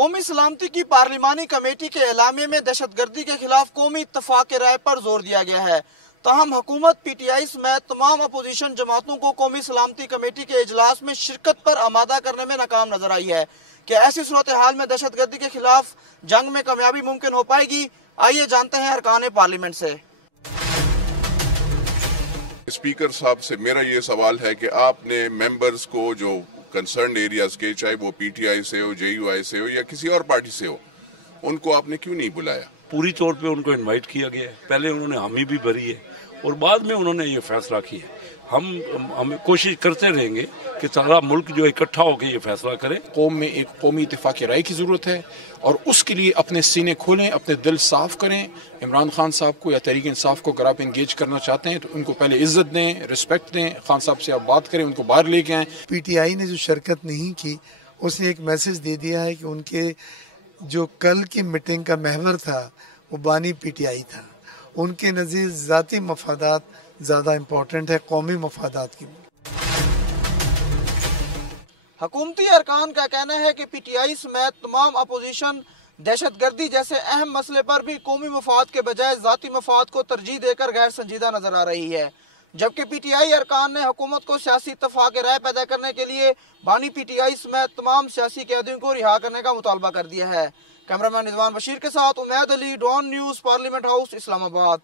قومی سلامتی کی پارلیمانی کمیٹی کے اعلامیے میں دہشت گردی کے خلاف قومی اتفاق رائے پر زور دیا گیا ہے، تاہم حکومت پی ٹی آئی سمیت تمام اپوزیشن جماعتوں کو قومی سلامتی کمیٹی کے اجلاس میں شرکت پر آمادہ کرنے میں ناکام نظر آئی ہے کہ ایسی صورتحال میں دہشت گردی کے خلاف جنگ میں کامیابی ممکن ہو پائے گی۔ آئیے جانتے ہیں ارکان پارلیمنٹ سے۔ اسپیکر صاحب سے میرا یہ سوال ہے کہ آپ نے ممبرز کو جو کنسرنڈ ایریاز کے، چاہے وہ پی ٹی آئی سے ہو، جے یو آئی سے ہو یا کسی اور پارٹی سے ہو، ان کو آپ نے کیوں نہیں بلایا؟ پوری طور پہ ان کو انوائٹ کیا گیا ہے، پہلے انہوں نے حامی بھی بھری ہے اور بعد میں انہوں نے یہ فیصلہ کیا ہے۔ ہم کوشش کرتے رہیں گے کہ سارا ملک جو اکٹھا ہو کے یہ فیصلہ کرے۔ قوم میں ایک قومی اتفاق رائے کی ضرورت ہے اور اس کے لیے اپنے سینے کھولیں، اپنے دل صاف کریں۔ عمران خان صاحب کو یا تحریک انصاف کو اگر آپ انگیج کرنا چاہتے ہیں تو ان کو پہلے عزت دیں، رسپیکٹ دیں، خان صاحب سے آپ بات کریں، ان کو باہر لے کے آئیں۔ پی ٹی آئی نے جو شرکت نہیں کی، اس نے ایک میسج دے دیا ہے کہ ان کے جو کل کی میٹنگ کا محور تھا وہ بانی پی ٹی آئی تھا۔ ان کے نزدیک ذاتی مفادات زیادہ امپورٹنٹ ہے قومی مفادات کی۔ حکومتی ارکان کا کہنا ہے کہ پی ٹی آئی سمیت تمام اپوزیشن دہشت گردی جیسے اہم مسئلے پر بھی قومی مفاد کے بجائے ذاتی مفاد کو ترجیح دے کر غیر سنجیدہ نظر آ رہی ہے، جبکہ پی ٹی آئی ارکان نے حکومت کو سیاسی اتفاق رائے پیدا کرنے کے لیے بانی پی ٹی آئی سمیت تمام سیاسی قیدیوں کو رہا کرنے کا مطالبہ کر دیا ہے۔ کیمرہ مین رضوان بشیر کے ساتھ امید علی، ڈان نیوز، پارلیمنٹ ہاؤس، اسلام آباد۔